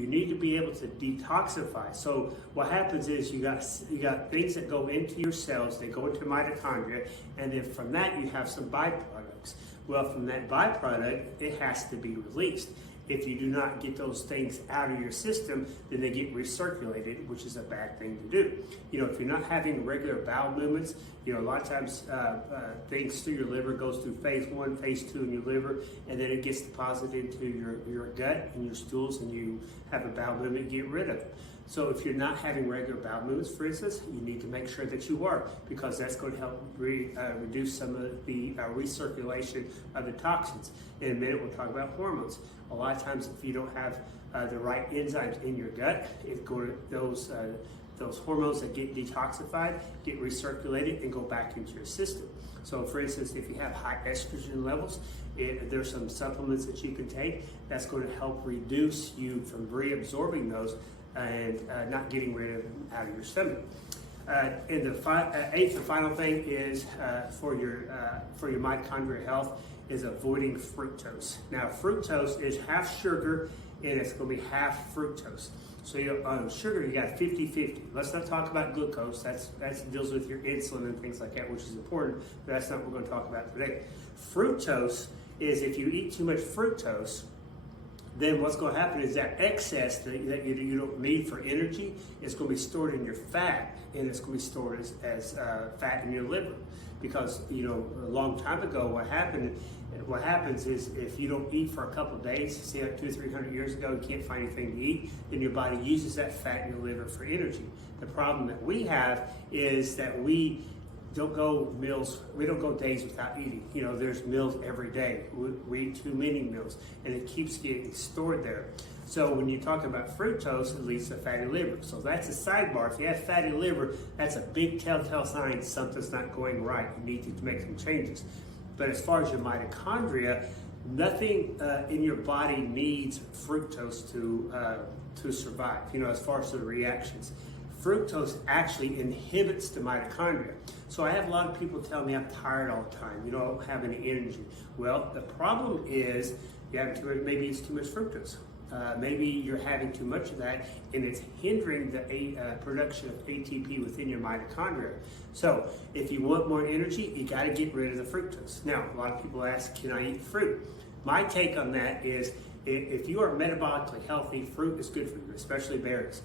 You need to be able to detoxify. So what happens is you got things that go into your cells, they go into mitochondria, and then from that you have some byproducts. Well, from that byproduct, it has to be released. If you do not get those things out of your system, then they get recirculated, which is a bad thing to do. If you're not having regular bowel movements, a lot of times things through your liver goes through phase 1, phase 2 in your liver, and then it gets deposited into your gut and your stools, and you have a bowel movement, get rid of it. So if you're not having regular bowel movements, for instance, you need to make sure that you are, because that's going to help reduce some of the recirculation of the toxins. In a minute, we'll talk about hormones. A lot of times, if you don't have the right enzymes in your gut, it's going to, those hormones that get detoxified get recirculated and go back into your system. So for instance, if you have high estrogen levels, there's some supplements that you can take that's going to help reduce you from reabsorbing those and not getting rid of them out of your stomach. And the eighth and final thing is for your mitochondrial health is avoiding fructose. Now, fructose is half sugar and it's going to be half fructose. So on sugar, you got 50-50. Let's not talk about glucose. That deals with your insulin and things like that, which is important, but that's not what we're going to talk about today. Fructose is if you eat too much fructose, then what's going to happen is that excess that you don't need for energy is going to be stored in your fat, and it's going to be stored as fat in your liver. Because a long time ago, what happens is if you don't eat for a couple of days, say like 200 or 300 years ago, you can't find anything to eat, then your body uses that fat in your liver for energy. The problem that we have is that we don't go days without eating. There's meals every day. We eat too many meals, and it keeps getting stored there. So when you talk about fructose, it leads to fatty liver. So that's a sidebar. If you have fatty liver, that's a big telltale sign something's not going right. You need to make some changes. But as far as your mitochondria, nothing in your body needs fructose to survive. As far as the reactions. Fructose actually inhibits the mitochondria. So I have a lot of people tell me I'm tired all the time, I don't have any energy. Well, the problem is maybe it's too much fructose. Maybe you're having too much of that and it's hindering the production of ATP within your mitochondria. So if you want more energy, you got to get rid of the fructose. Now, a lot of people ask, can I eat fruit? My take on that is if you are metabolically healthy, fruit is good for you, especially berries.